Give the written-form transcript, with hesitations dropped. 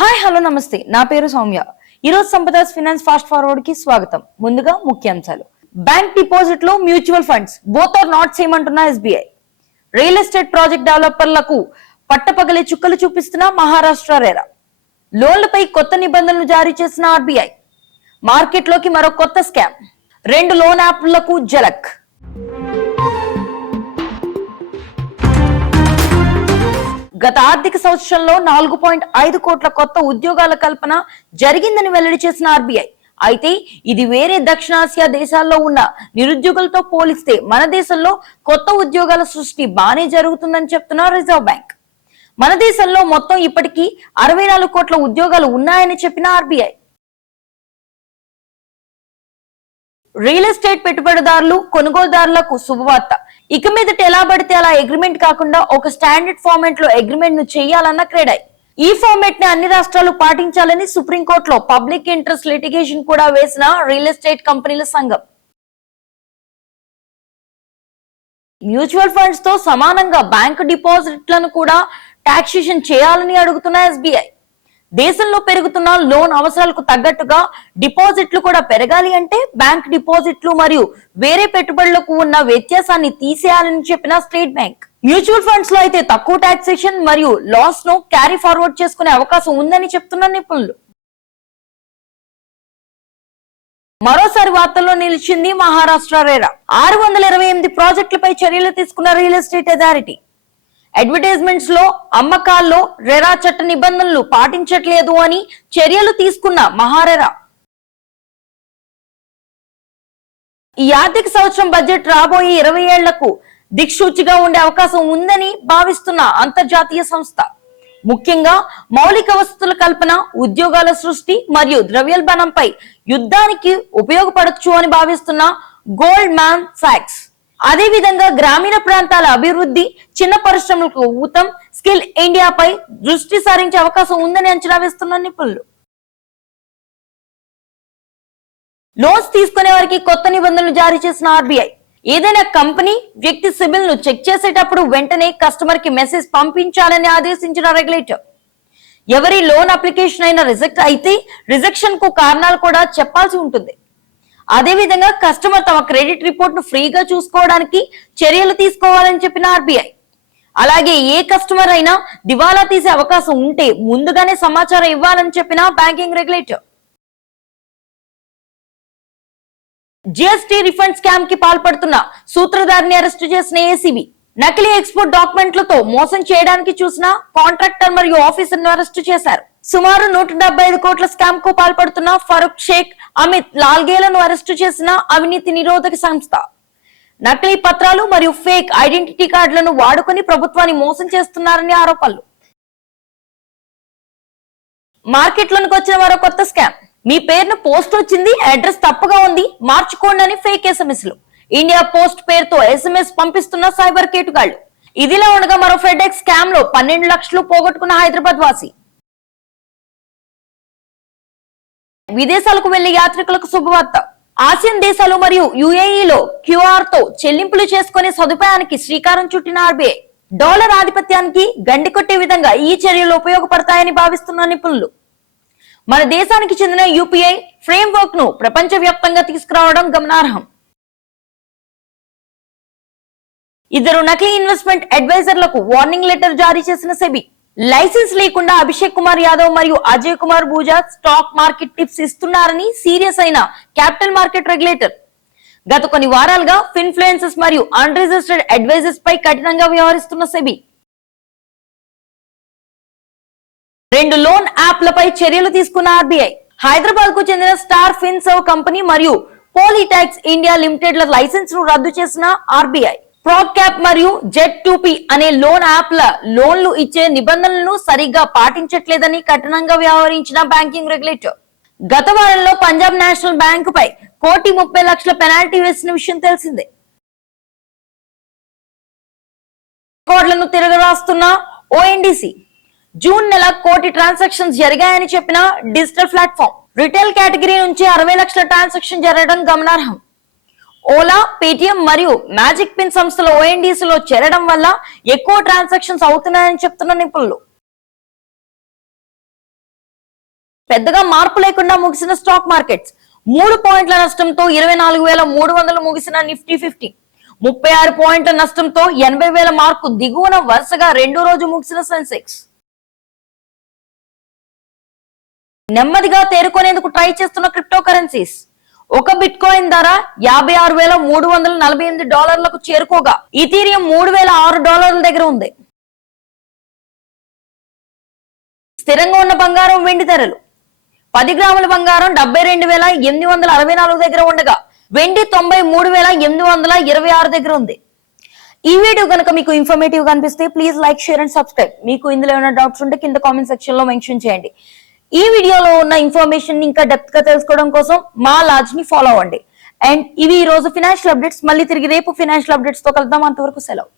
Hi hello నమస్తే, నా పేరు సౌమ్య. ఈరోజు సంపదాస్ ఫైనాన్స్ ఫాస్ట్ ఫార్వర్డ్ కి స్వాగతం. ముందుగా ముఖ్యాంశాలు. బ్యాంక్ డిపాజిట్ లో mutual funds both are not same అంటున్న ఎస్బీఐ. రియల్ ఎస్టేట్ ప్రాజెక్ట్ డెవలపర్లకు పట్టపగలే చుక్కలు చూపిస్తున్న మహారాష్ట్ర రెరా. లోన్లపై కొత్త నిబంధనలు జారీ చేసిన ఆర్బీఐ. మార్కెట్ లోకి మరో కొత్త స్కామ్. 2 లోన్ యాప్లకు జలక్. గత ఆర్థిక సంవత్సరంలో 4.5 కోట్ల కొత్త ఉద్యోగాల కల్పన జరిగిందని వెల్లడి చేసిన ఆర్బీఐ. అయితే ఇది వేరే దక్షిణాసియా దేశాల్లో ఉన్న నిరుద్యోగులతో పోలిస్తే మన దేశంలో కొత్త ఉద్యోగాల సృష్టి బానే జరుగుతుందని చెప్తున్న రిజర్వ్ బ్యాంక్. మన దేశంలో మొత్తం ఇప్పటికీ 64 కోట్ల ఉద్యోగాలు ఉన్నాయని చెప్పిన ఆర్బీఐ. రియల్ ఎస్టేట్ పెట్టుబడిదారులు, కొనుగోలుదారులకు శుభవార్త. ఇక మీదట ఎలా పడితే అలా అగ్రిమెంట్ కాకుండా ఒక స్టాండర్డ్ ఫార్మాట్ లో అగ్రిమెంట్ ను చేయాలన్న క్రెడాయ్. ఈ ఫార్మాట్ ని అన్ని రాష్ట్రాలు పాటించాలని సుప్రీంకోర్టులో పబ్లిక్ ఇంట్రెస్ట్ లిటిగేషన్ కూడా వేసిన రియల్ ఎస్టేట్ కంపెనీల సంఘం. మ్యూచువల్ ఫండ్స్ తో సమానంగా బ్యాంకు డిపాజిట్లను కూడా టాక్సేషన్ చేయాలని అడుగుతున్న ఎస్బీఐ. దేశంలో పెరుగుతున్న లోన్ అవసరాలకు తగ్గట్టుగా డిపాజిట్లు కూడా పెరగాలి అంటే బ్యాంక్ డిపాజిట్లు మరియు వేరే పెట్టుబడులకు ఉన్న వ్యత్యాసాన్ని తీసేయాలని చెప్పిన స్టేట్ బ్యాంక్. మ్యూచువల్ ఫండ్స్ లో అయితే తక్కువ టాక్సేషన్ మరియు లాస్ ను క్యారీ ఫార్వర్డ్ చేసుకునే అవకాశం ఉందని చెప్తున్న నిపుణులు. మరోసారి వార్తల్లో నిలిచింది మహారాష్ట్ర రెరా. 628 ప్రాజెక్టులపై చర్యలు తీసుకున్న రియల్ ఎస్టేట్ అథారిటీ. అడ్వర్టైజ్మెంట్స్ లో అమ్మకాల్లో రెరా చట్ట నిబంధనలు పాటించట్లేదు అని చర్యలు తీసుకున్న మహారెరా. ఈ ఆర్థిక సంవత్సరం బడ్జెట్ రాబోయే 20 ఏళ్లకు దిక్సూచిగా ఉండే అవకాశం ఉందని భావిస్తున్న అంతర్జాతీయ సంస్థ. ముఖ్యంగా మౌలిక వసతుల కల్పన, ఉద్యోగాల సృష్టి మరియు ద్రవ్యోల్బణంపై యుద్ధానికి ఉపయోగపడొచ్చు అని భావిస్తున్న గోల్డ్ మ్యాన్ సాక్స్. అదే విధంగా గ్రామీణ ప్రాంతాల అభివృద్ధి, చిన్న పరిశ్రమలకు ఊతం, స్కిల్ ఇండియాపై దృష్టి సారించే అవకాశం ఉందని అంచనా వేస్తున్న నిపుణులు. లోన్స్ తీసుకునే వారికి కొత్త నిబంధనలు జారీ చేసిన ఆర్బీఐ. ఏదైనా కంపెనీ, వ్యక్తి సిబిల్ ను చెక్ చేసేటప్పుడు వెంటనే కస్టమర్ కి మెసేజ్ పంపించాలని ఆదేశించిన రెగ్యులేటర్. ఎవరి లోన్ అప్లికేషన్ అయినా రిజెక్ట్ అయితే రిజెక్షన్ కు కారణాలు కూడా చెప్పాల్సి ఉంటుంది. అదే విధంగా కస్టమర్ తమ క్రెడిట్ రిపోర్ట్ ను ఫ్రీగా చూసుకోవడానికి చర్యలు తీసుకోవాలని చెప్పిన ఆర్బీఐ. అలాగే ఏ కస్టమర్ అయినా దివాలా తీసే అవకాశం ఉంటే ముందుగానే సమాచారం ఇవ్వాలని చెప్పిన banking regulator. GST refund scam కి పాల్పడుతున్న సూత్రధారిని అరెస్టు చేసిన ఏసీబీ. నకిలీ ఎక్స్పోర్ట్ డాక్యుమెంట్లతో మోసం చేయడానికి చూసిన కాంట్రాక్టర్ మరియు ఆఫీసర్ ను అరెస్టు చేశారు. సుమారు 175 కోట్ల స్కామ్ కు పాల్పడుతున్న ఫరూక్ షేక్, అమిత్ లాల్గేలను అరెస్టు చేసిన అవినీతి నిరోధక సంస్థ. నకిలీ పత్రాలు మరియు ఫేక్ ఐడెంటిటీ కార్డులను వాడుకొని ప్రభుత్వాన్ని మోసం చేస్తున్నారని ఆరోపణలు. మార్కెట్లోకి వచ్చిన మరో కొత్త స్కామ్. మీ పేరును పోస్ట్ వచ్చింది, అడ్రస్ తప్పుగా ఉంది, మార్చుకోండి అని ఫేక్ ఎస్ఎంఎస్ లు. ఇండియా పోస్ట్ పేరుతో ఎస్ఎంఎస్ పంపిస్తున్న సైబర్ కేటుగాళ్లు. ఇదిలా ఉండగా మరో ఫెడెక్స్ స్కామ్ లో 12 లక్షలు పోగొట్టుకున్న హైదరాబాద్ వాసి. విదేశాలకు వెళ్లే యాత్రికులకు శుభవార్త. ఆసియన్ దేశాలు మరియు యుఏఈలో క్యూఆర్ తో చెల్లింపులు చేసుకునే సదుపాయానికి శ్రీకారం చుట్టిన ఆర్బీఐ. డాలర్ ఆధిపత్యానికి గండి కొట్టే విధంగా ఈ చర్యలు ఉపయోగపడతాయని భావిస్తున్న నిపుణులు. మన దేశానికి చెందిన యూపీఐ ఫ్రేమ్వర్క్ ను ప్రపంచ వ్యాప్తంగా తీసుకురావడం గమనార్హం. 2 నకిలీ ఇన్వెస్ట్మెంట్ అడ్వైజర్లకు వార్నింగ్ లెటర్ జారీ చేసిన సెబీ. లైసెన్స్ లేకుండా అభిషేక్ కుమార్ యాదవ్ మరియు అజయ్ కుమార్ బూజా స్టాక్ మార్కెట్ టిప్స్ ఇస్తున్నారని సీరియస్ అయిన క్యాపిటల్ మార్కెట్ రెగ్యులేటర్. గత కొన్ని వారాలుగా ఇన్ఫ్లుయెన్సర్స్ మరియు అన్రిజిస్టర్డ్ అడ్వైజర్స్ పై కఠినంగా వ్యవహరిస్తున్న సెబీ. 2 లోన్ యాప్లపై చర్యలు తీసుకున్న ఆర్బీఐ. హైదరాబాద్ కు చెందిన స్టార్ ఫిన్సర్వ్ కంపెనీ మరియు పోలీటాక్స్ ఇండియా లిమిటెడ్ ల లైసెన్స్ ను రద్దు చేసిన ఆర్బీఐ. ప్రోక్యాప్ మరియు జెట్2పి అనే లోన్ యాప్ల లోన్లు ఇచ్చే నిబంధనలను సరిగ్గా పాటించట్లేదని కఠినంగా వ్యవహరించిన బ్యాంకింగ్ రెగ్యులేటర్. గత వారంలో పంజాబ్ నేషనల్ బ్యాంకు పై 1,30,00,000 పెనాల్టీ వేసిన విషయం తెలిసిందే. రికార్డులను తిరగరాస్తున్న ఓఎన్డీసీ. జూన్ నెల 1 కోటి ట్రాన్సాక్షన్స్ జరిగాయని చెప్పిన డిజిటల్ ప్లాట్ఫామ్. రిటైల్ కేటగిరీ నుంచి 60 లక్షల ట్రాన్సాక్షన్ జరగడం గమనార్హం. ఓలా, పేటిఎం మరియు మ్యాజిక్ పిన్ సంస్థలు ఓఎన్డీసీలో చేరడం వల్ల ఎక్కువ ట్రాన్సాక్షన్స్ అవుతున్నాయని చెప్తున్న నిపుణులు. పెద్దగా మార్పు లేకుండా ముగిసిన స్టాక్ మార్కెట్స్ 3 పాయింట్ల నష్టంతో 24,300 ముగిసిన నిఫ్టీ 50, 36 పాయింట్ల నష్టంతో 80,000 మార్కు దిగువన వరుసగా రెండో రోజు ముగిసిన సెన్సెక్స్. నెమ్మదిగా తేరుకునేందుకు ట్రై చేస్తున్న క్రిప్టో కరెన్సీస్. ఒక బిట్ కాయిన్ ధర $56,348 చేరుకోగా ఈథీరియం $3,006 దగ్గర ఉంది. స్థిరంగా ఉన్న బంగారం వెండి ధరలు. 10 గ్రాముల బంగారం 72,864 దగ్గర ఉండగా వెండి 93,826 దగ్గర ఉంది. ఈ వీడియో కనుక మీకు ఇన్ఫర్మేటివ్ గా అనిపిస్తే please like, share and subscribe. మీకు ఇందులో ఏమైనా డౌట్స్ ఉంటే కింద కామెంట్ సెక్షన్ లో మెన్షన్ చేయండి. ఈ వీడియోలో ఉన్న ఇన్ఫర్మేషన్ ఇంకా డెప్త్ గా తెలుసుకోవడం కోసం మా లాజ్ ని ఫాలో అవ్వండి. అండ్ ఇవి ఈ రోజు ఫినాన్షియల్ అప్డేట్స్. మళ్ళీ తిరిగి రేపు ఫినాన్షియల్ అప్డేట్స్ తో కలుద్దాం. అంతవరకు సెలవు.